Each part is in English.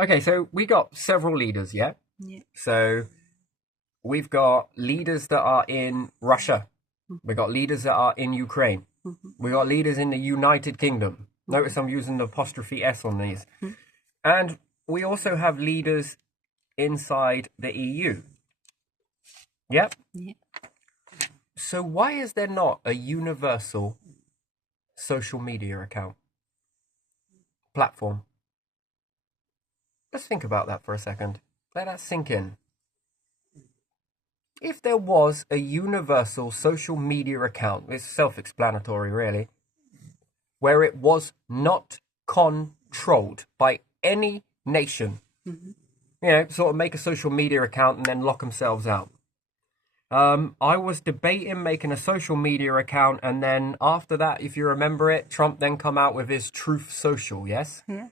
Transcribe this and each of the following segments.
Okay, so we got several leaders, yeah? Yeah. So we've got leaders that are in Russia. We've got leaders that are in Ukraine. We've got leaders in the United Kingdom. Notice I'm using the apostrophe S on these. And we also have leaders inside the EU. Yep. Yeah. So why is there not a universal social media account platform? Let's think about that for a second. Let that sink in. If there was a universal social media account, it's self-explanatory really, where it was not controlled by any nation, sort of make a social media account and then lock themselves out. I was debating making a social media account, and then after that, if you remember it, Trump then come out with his Truth Social, yes? Yeah.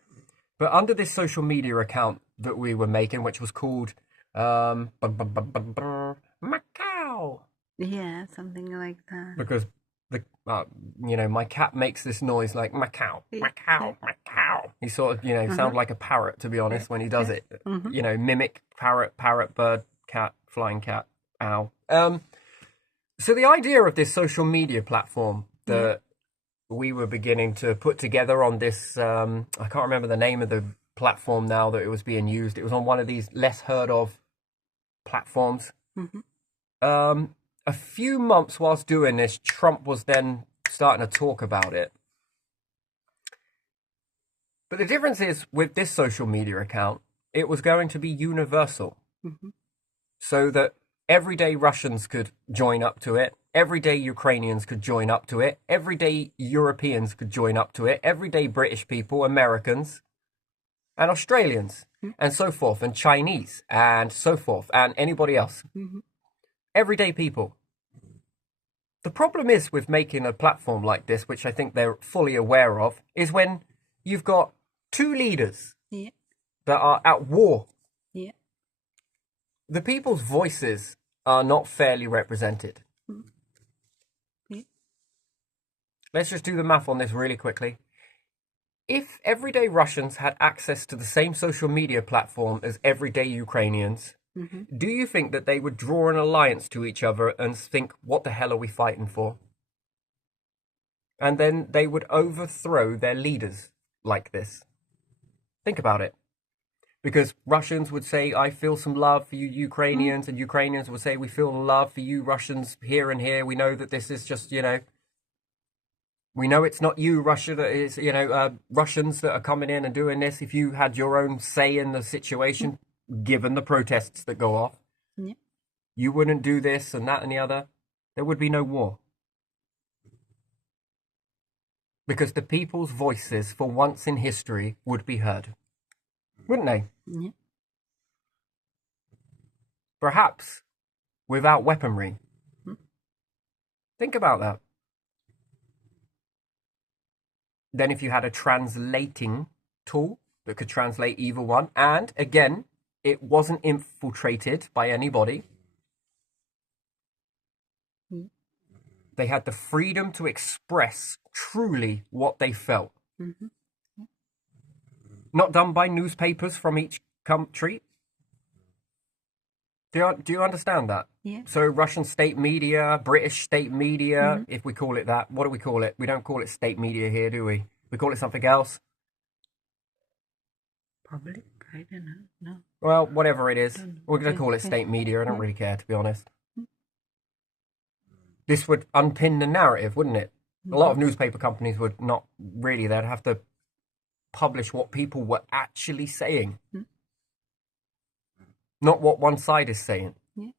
But under this social media account that we were making, which was called Macau, Yeah, something like that. because the my cat makes this noise like Macau, Macau, Macau. He sort of sounds like a parrot, to be honest, when he does it. Mimic parrot, parrot, bird, cat, flying cat, ow. So the idea of this social media platform that we were beginning to put together on this, I can't remember the name of the platform now that it was being used. It was on one of these less heard of platforms. A few months whilst doing this, Trump was then starting to talk about it. But the difference is with this social media account, it was going to be universal. So that everyday Russians could join up to it, everyday Ukrainians could join up to it, everyday Europeans could join up to it, everyday British people, Americans, and Australians, and so forth, and Chinese, and so forth, and anybody else. Everyday people. The problem is with making a platform like this, which I think they're fully aware of, is when you've got two leaders that are at war. Yeah. The people's voices are not fairly represented. Yeah. Let's just do the math on this really quickly. If everyday Russians had access to the same social media platform as everyday Ukrainians, do you think that they would draw an alliance to each other and think, what the hell are we fighting for? And then they would overthrow their leaders like this. Think about it. Because Russians would say, I feel some love for you Ukrainians, and Ukrainians would say, we feel love for you Russians here and here. We know that this is just, we know it's not you, Russia, that is, Russians that are coming in and doing this. If you had your own say in the situation, given the protests that go off, you wouldn't do this and that and the other. There would be no war. Because the people's voices, for once in history, would be heard. Wouldn't they? Yeah. Perhaps without weaponry. Think about that. Then if you had a translating tool that could translate either one, and again, it wasn't infiltrated by anybody. They had the freedom to express truly what they felt. Not done by newspapers from each country. Do you understand that? Yeah. So Russian state media, British state media, if we call it that. What do we call it? We don't call it state media here, do we? We call it something else. Public? I don't know. No. Well, whatever it is. We're going to call it state media. I don't really care, to be honest. This would unpin the narrative, wouldn't it? A lot of newspaper companies would not really. They'd have to publish what people were actually saying. Not what one side is saying. Yeah.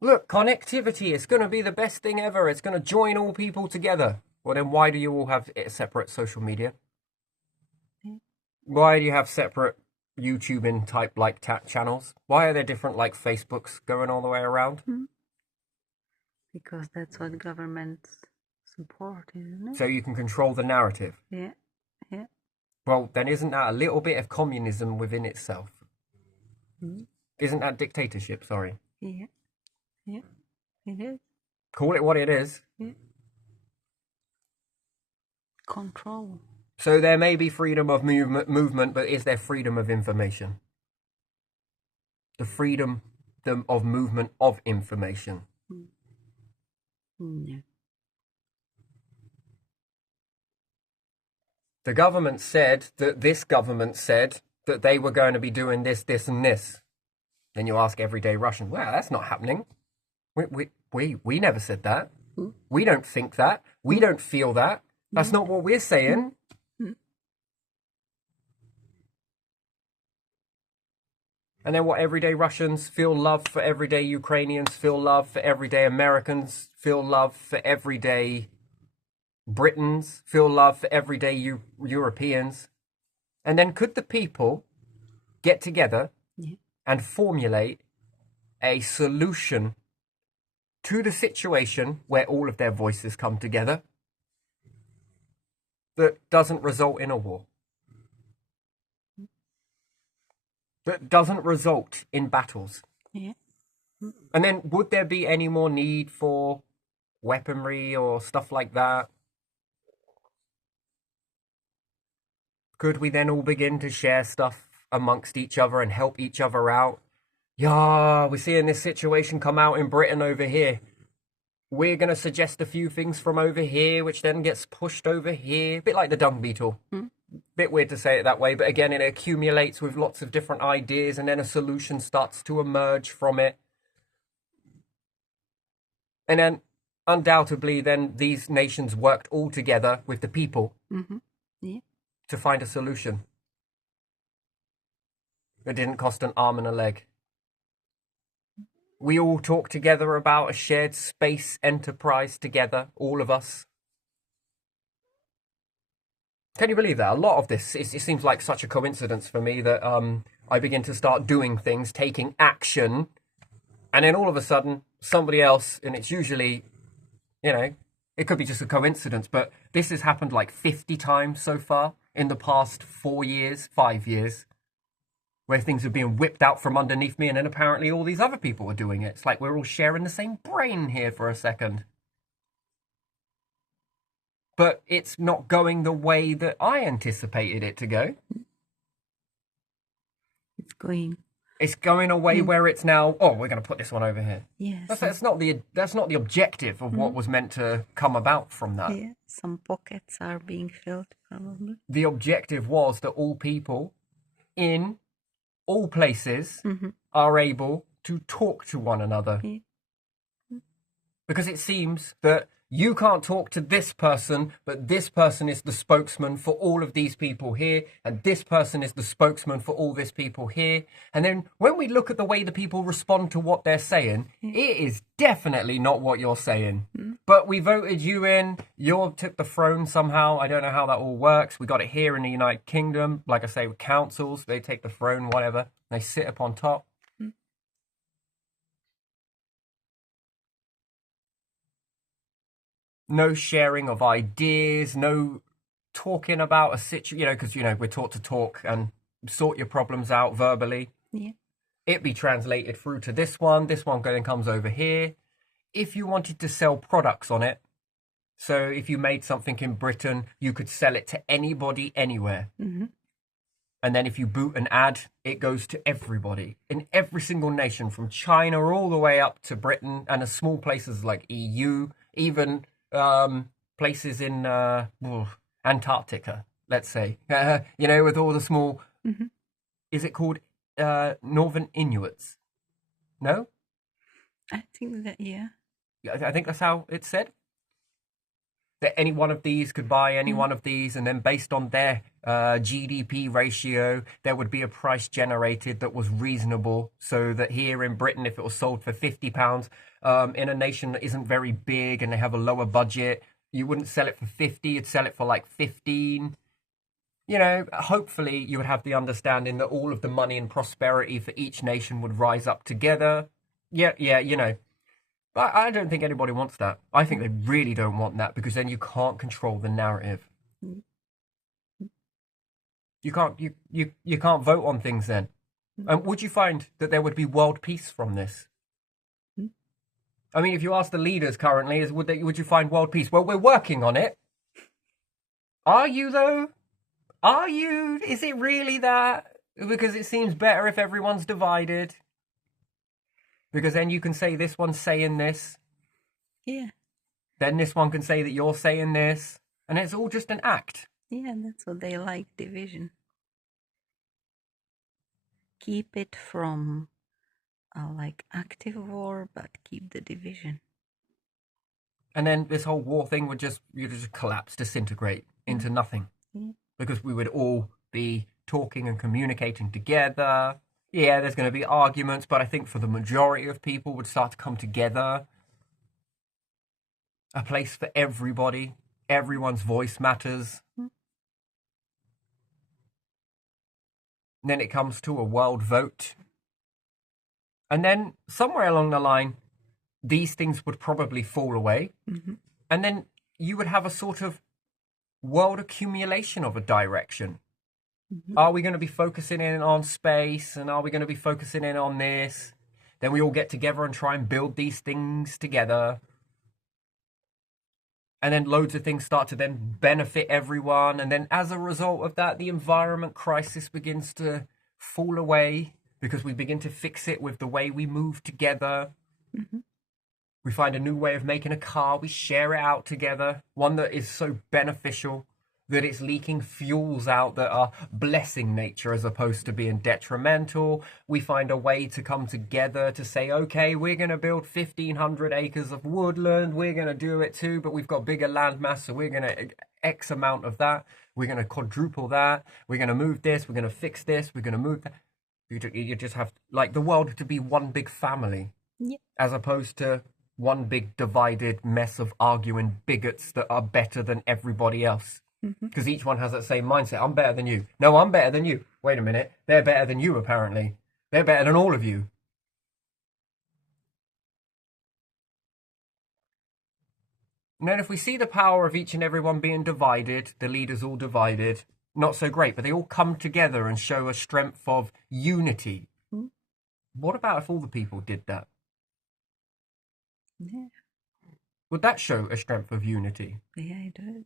Look, connectivity is going to be the best thing ever. It's going to join all people together. Well, then why do you all have separate social media? Why do you have separate YouTubing type channels? Why are there different Facebooks going all the way around? Because that's what governments support, isn't it? So you can control the narrative. Yeah. Yeah. Well, then isn't that a little bit of communism within itself? Isn't that dictatorship? Sorry. Yeah. Yeah. It is. Call it what it is. Yeah. Control. So there may be freedom of movement, but is there freedom of information? The freedom of movement of information. No. The government said that this government said that they were going to be doing this, this, and this. Then you ask everyday Russian, well, that's not happening. We never said that. We don't think that. We don't feel that. That's not what we're saying. And then what everyday Russians feel love for everyday Ukrainians, feel love for everyday Americans, feel love for everyday Britons, feel love for everyday Europeans. And then could the people get together and formulate a solution to the situation where all of their voices come together that doesn't result in a war? That doesn't result in battles? Yeah. And then would there be any more need for weaponry or stuff like that? Could we then all begin to share stuff amongst each other and help each other out? Yeah, we're seeing this situation come out in Britain over here. We're going to suggest a few things from over here, which then gets pushed over here. A bit like the dung beetle. Bit weird to say it that way, but again, it accumulates with lots of different ideas, and then a solution starts to emerge from it. And then, undoubtedly, then these nations worked all together with the people to find a solution. It didn't cost an arm and a leg. We all talked together about a shared space enterprise together, all of us. Can you believe that? A lot of this, it seems like such a coincidence for me that I begin to start doing things, taking action, and then all of a sudden, somebody else, and it's usually, it could be just a coincidence, but this has happened like 50 times so far in the past 4 years, 5 years, where things are being whipped out from underneath me, and then apparently all these other people are doing it. It's like we're all sharing the same brain here for a second. But it's not going the way that I anticipated it to go. It's going a way where it's now, we're going to put this one over here. Yes. That's not the objective of what was meant to come about from that. Yeah, some pockets are being filled, probably. The objective was that all people in all places are able to talk to one another. Yeah. Because it seems that you can't talk to this person, but this person is the spokesman for all of these people here, and this person is the spokesman for all these people here. And then when we look at the way the people respond to what they're saying, it is definitely not what you're saying. But we voted you in, you took the throne somehow. I don't know how that all works. We got it here in the United Kingdom. Like I say, with councils, they take the throne, whatever. They sit upon top. No sharing of ideas, no talking about a situation, because, we're taught to talk and sort your problems out verbally. Yeah. It be translated through to this one then comes over here. If you wanted to sell products on it, so if you made something in Britain, you could sell it to anybody, anywhere. And then if you boot an ad, it goes to everybody in every single nation, from China all the way up to Britain, and the small places like EU, even places in Antarctica, let's say, with all the small, is it called Northern Inuits? No? I think that, yeah. I think that's how it's said. That any one of these could buy any one of these, and then based on their GDP ratio, there would be a price generated that was reasonable, so that here in Britain, if it was sold for £50, in a nation that isn't very big and they have a lower budget, you wouldn't sell it for 50, you'd sell it for like 15. Hopefully you would have the understanding that all of the money and prosperity for each nation would rise up together. But I don't think anybody wants that. I think they really don't want that, because then you can't control the narrative. You can't vote on things then. And would you find that there would be world peace from this? I mean, if you ask the leaders currently, would you find world peace? Well, we're working on it. Are you, though? Are you? Is it really that? Because it seems better if everyone's divided. Because then you can say this one's saying this. Yeah. Then this one can say that you're saying this. And it's all just an act. Yeah, that's what they like, division. Keep it from like active war, but keep the division. And then this whole war thing would just collapse, disintegrate into nothing. Yeah. Because we would all be talking and communicating together. Yeah, there's going to be arguments, but I think for the majority of people would start to come together. A place for everybody. Everyone's voice matters. Mm. And then it comes to a world vote. And then somewhere along the line, these things would probably fall away. Mm-hmm. And then you would have a sort of world accumulation of a direction. Mm-hmm. Are we going to be focusing in on space? And are we going to be focusing in on this? Then we all get together and try and build these things together. And then loads of things start to then benefit everyone. And then as a result of that, the environment crisis begins to fall away because we begin to fix it with the way we move together. Mm-hmm. We find a new way of making a car. We share it out together. One that is so beneficial that it's leaking fuels out that are blessing nature as opposed to being detrimental. We find a way to come together to say, okay, we're going to build 1,500 acres of woodland. We're going to do it too, but we've got bigger land mass, so we're going to X amount of that. We're going to quadruple that. We're going to move this. We're going to fix this. We're going to move that. You just have like the world to be one big family, Yeah. as opposed to one big divided mess of arguing bigots that are better than everybody else. Because each one has that same mindset. I'm better than you. No, I'm better than you. Wait a minute. They're better than you, apparently. They're better than all of you. And then if we see the power of each and every one being divided, the leaders all divided, not so great, but they all come together and show a strength of unity. Mm. What about if all the people did that? Yeah. Would that show a strength of unity? Yeah, it does.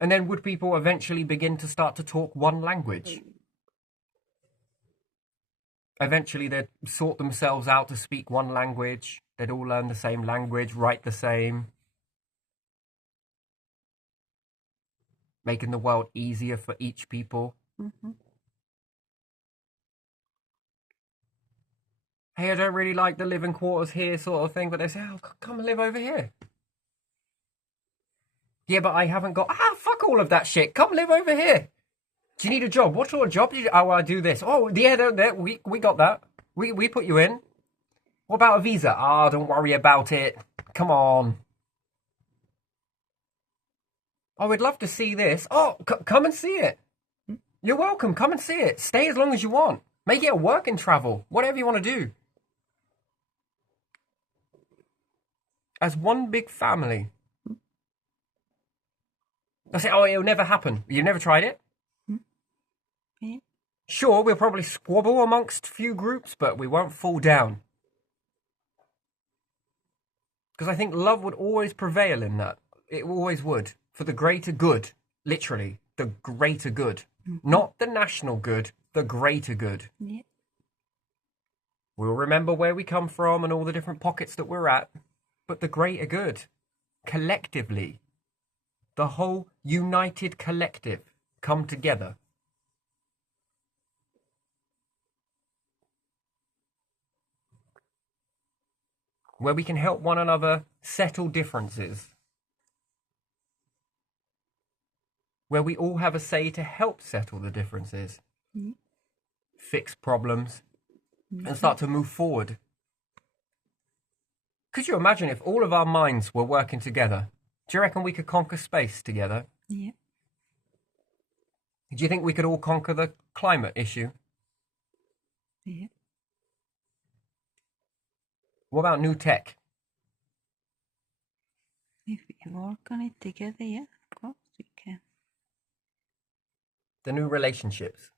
And then would people eventually begin to start to talk one language? Eventually they'd sort themselves out to speak one language. They'd all learn the same language, write the same. Making the world easier for each people. Mm-hmm. Hey, I don't really like the living quarters here sort of thing, but they say, oh, come and live over here. Yeah, but I haven't got... fuck all of that shit. Come live over here. Do you need a job? What sort of job? Oh, I do this. Oh, yeah, we got that. We put you in. What about a visa? Don't worry about it. Come on. Oh, we'd love to see this. Oh, come and see it. You're welcome. Come and see it. Stay as long as you want. Make it a work and travel. Whatever you want to do. As one big family. I say, oh, it'll never happen. You've never tried it? Yeah. Sure, we'll probably squabble amongst few groups, but we won't fall down. Because I think love would always prevail in that. It always would. For the greater good. Literally. The greater good. Mm-hmm. Not the national good. The greater good. Yeah. We'll remember where we come from and all the different pockets that we're at. But the greater good. Collectively. The whole united collective come together. Where we can help one another settle differences. Where we all have a say to help settle the differences. Mm-hmm. Fix problems. Mm-hmm. And start to move forward. Could you imagine if all of our minds were working together? Do you reckon we could conquer space together? Yeah. Do you think we could all conquer the climate issue? Yeah. What about new tech? If we work on it together, yeah, of course we can. The new relationships.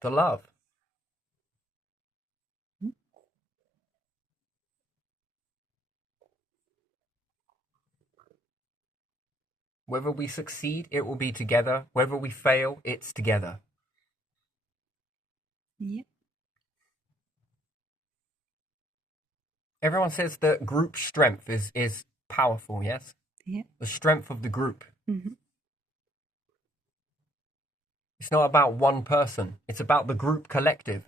The love. Whether we succeed, it will be together. Whether we fail, it's together. Yeah. Everyone says that group strength is powerful, yes? Yeah. The strength of the group. Mm-hmm. It's not about one person. It's about the group collective.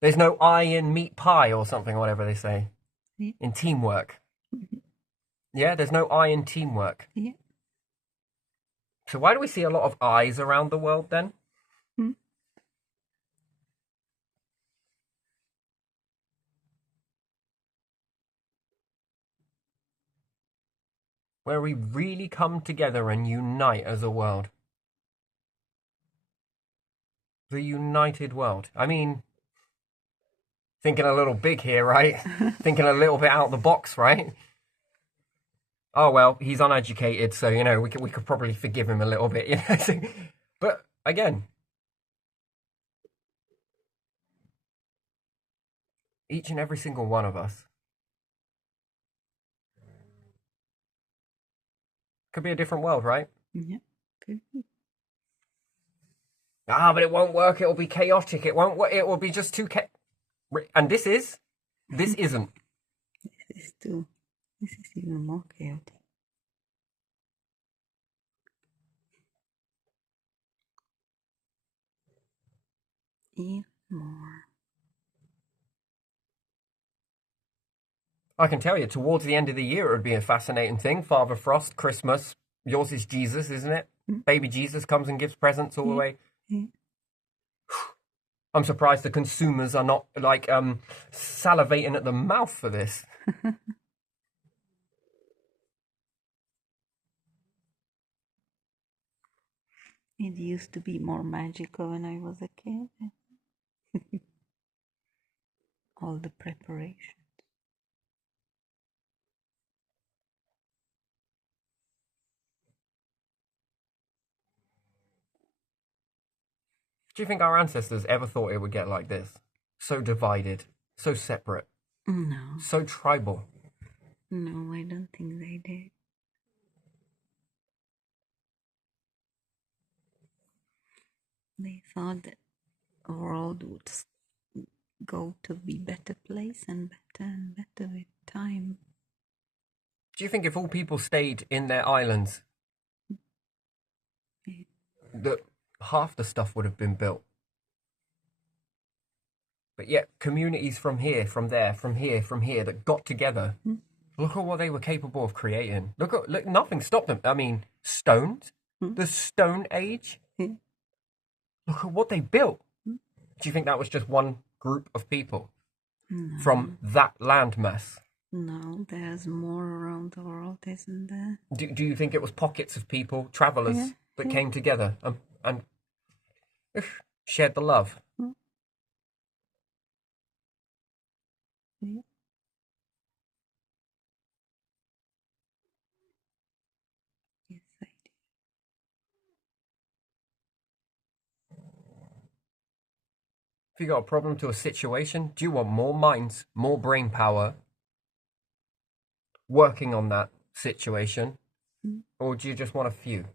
There's no I in meat pie or something, whatever they say. Yeah. In teamwork. Yeah, there's no I in teamwork. Yeah. So why do we see a lot of I's around the world then? Mm. Where we really come together and unite as a world. The united world. I mean, thinking a little big here, right? Thinking a little bit out the box, right? Oh well, he's uneducated, so you know we could probably forgive him a little bit, you know. But again, each and every single one of us could be a different world, right? Yeah. Could be. Ah, but it won't work. It'll be chaotic. It won't work. It will be just too And this isn't. This is too. This is even more chaotic. Even more. I can tell you, towards the end of the year, it would be a fascinating thing. Father Frost, Christmas. Yours is Jesus, isn't it? Mm. Baby Jesus comes and gives presents all the way. Yeah. I'm surprised the consumers are not like salivating at the mouth for this. It used to be more magical when I was a kid. All the preparations. Do you think our ancestors ever thought it would get like this? So divided, so separate, No. so tribal. No, I don't think they did. They thought that the world would go to be better place and better with time. Do you think if all people stayed in their islands, Yeah. that half the stuff would have been built? But yet, communities from here, from there, from here, that got together. Look at what they were capable of creating. Look, nothing stopped them. I mean, stones, the Stone Age. Yeah. Look at what they built. Do you think that was just one group of people No. from that landmass? No, there's more around the world, isn't there? Do you think it was pockets of people, travelers, that came together and shared the love? Yeah. Yes, I do. If you got a problem to a situation, do you want more minds, more brain power working on that situation? Or do you just want a few?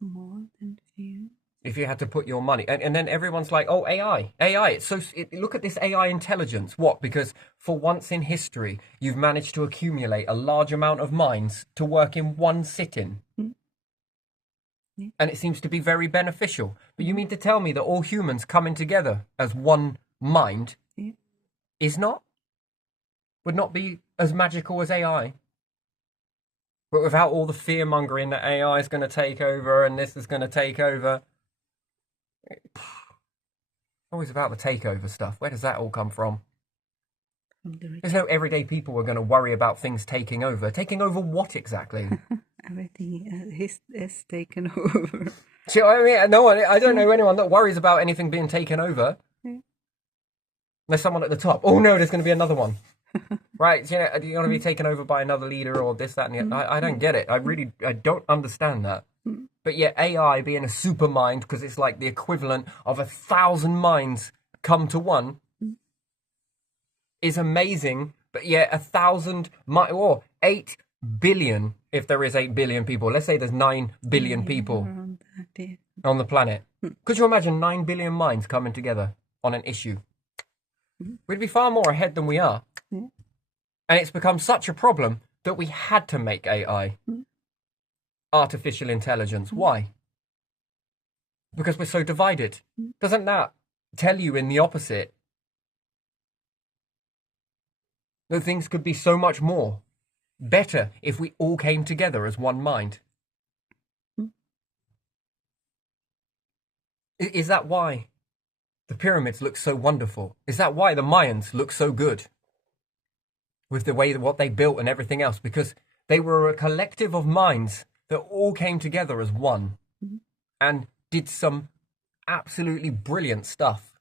More than few. If you had to put your money, and then everyone's like, oh, AI, it's so, look at this AI intelligence. What? Because for once in history, you've managed to accumulate a large amount of minds to work in one sitting. Yeah. And it seems to be very beneficial. But you mean to tell me that all humans coming together as one mind would not be as magical as AI? But without all the fear mongering that AI is going to take over and this is going to take over. Always about the takeover stuff. Where does that all come from? There's no everyday people who are going to worry about things taking over. Taking over what exactly? Everything is taken over. See, I mean, no one. I don't know anyone that worries about anything being taken over. Yeah. There's someone at the top. Oh no, there's going to be another one. Right? You know, are you going to be taken over by another leader or this, that, and the other? I don't get it. I don't understand that. But yet AI being a super mind, because it's like the equivalent of 1,000 minds come to one, is amazing. But yeah, 1,000 or 8 billion, if there is 8 billion people. Let's say there's 9 billion people Around that, yeah. on the planet. Could you imagine 9 billion minds coming together on an issue? We'd be far more ahead than we are. Yeah. And it's become such a problem that we had to make AI, artificial intelligence. Why? Because we're so divided. Doesn't that tell you in the opposite that things could be so much more better if we all came together as one mind? Is that why the pyramids look so wonderful? Is that why the Mayans look so good with the way that what they built and everything else? Because they were a collective of minds that all came together as one and did some absolutely brilliant stuff.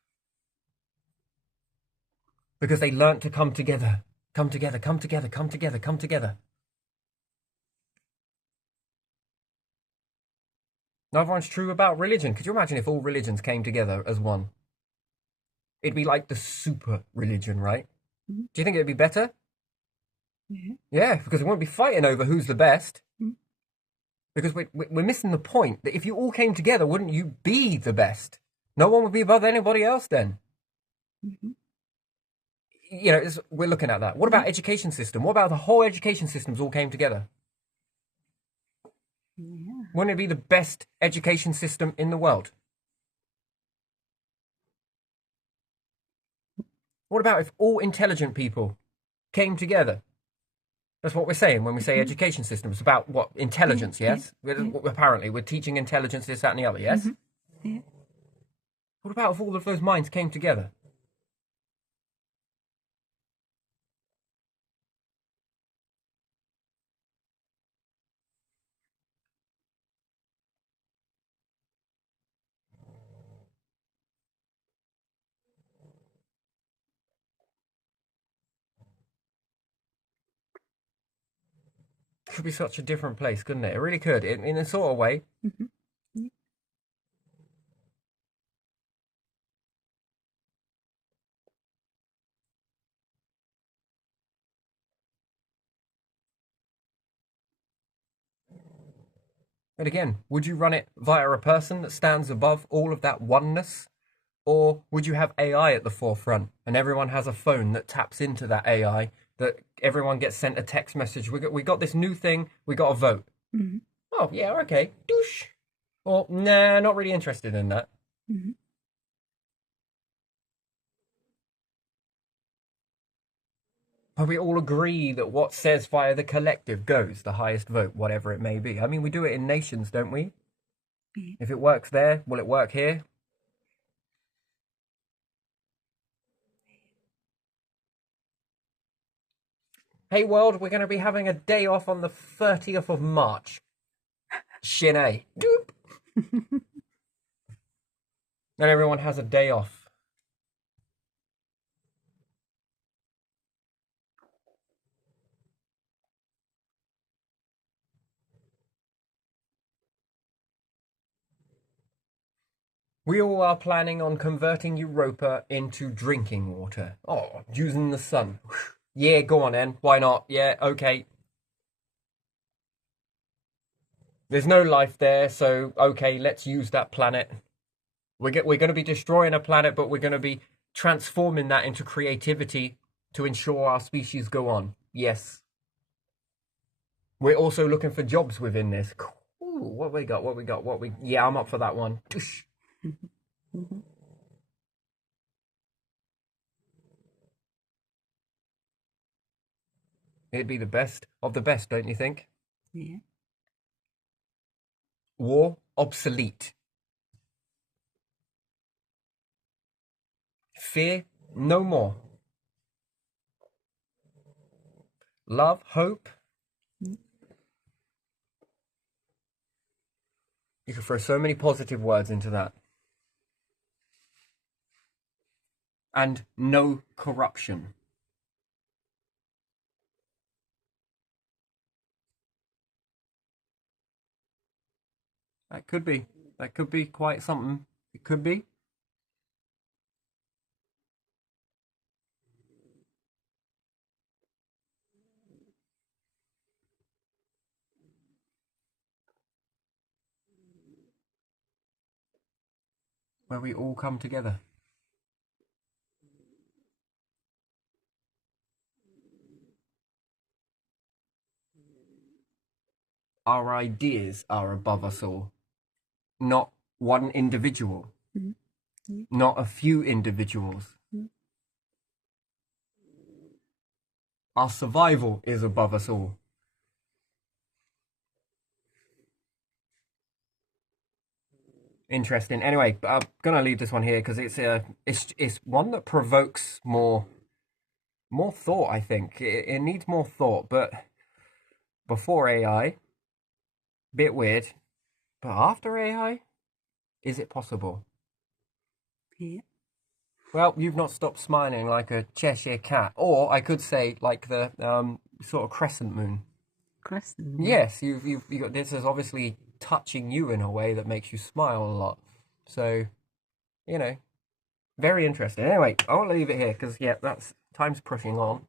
Because they learnt to come together, come together, come together, come together, come together. Another one's true about religion. Could you imagine if all religions came together as one? It'd be like the super religion, right? Do you think it'd be better? Yeah, because we won't be fighting over who's the best. Because we're missing the point that if you all came together, wouldn't you be the best? No one would be above anybody else then. You know, we're looking at that. What about education system? What about the whole education systems all came together? Yeah. Wouldn't it be the best education system in the world? What about if all intelligent people came together? That's what we're saying when we say education system. It's about what? Intelligence, yes? Apparently, we're teaching intelligence, this, that, and the other, yes? Yeah. What about if all of those minds came together? It could be such a different place, couldn't it? It really could, in a sort of way. But again, would you run it via a person that stands above all of that oneness? Or would you have AI at the forefront and everyone has a phone that taps into that AI, that everyone gets sent a text message? We got this new thing, we got a vote. Oh, yeah, okay. Douche. Or, nah, not really interested in that. But we all agree that what says via the collective goes, the highest vote, whatever it may be. I mean, we do it in nations, don't we? If it works there, will it work here? Hey world, we're going to be having a day off on the 30th of March. Shin A. Doop. And everyone has a day off. We all are planning on converting Europa into drinking water. Oh, using the sun. Yeah, go on then. Why not? Yeah, okay. There's no life there, so okay, let's use that planet. We're going to be destroying a planet, but we're going to be transforming that into creativity to ensure our species go on. Yes. We're also looking for jobs within this. Ooh, what we got? Yeah, I'm up for that one. It'd be the best of the best, don't you think? Yeah. War, obsolete. Fear, no more. Love, hope. You could throw so many positive words into that. And no corruption. That could be. That could be quite something. It could be. where we all come together. Our ideas are above us all, not one individual, not a few individuals. Our survival is above us all. Interesting. Anyway, I'm gonna leave this one here because it's one that provokes more thought. I think it needs more thought. But before AI, bit weird. But after AI, is it possible? Yeah. Well, you've not stopped smiling like a Cheshire cat, or I could say like the sort of crescent moon. Crescent. Yes, you got this is obviously touching you in a way that makes you smile a lot. So, very interesting. Anyway, I'll leave it here because yeah, that's time's pushing on.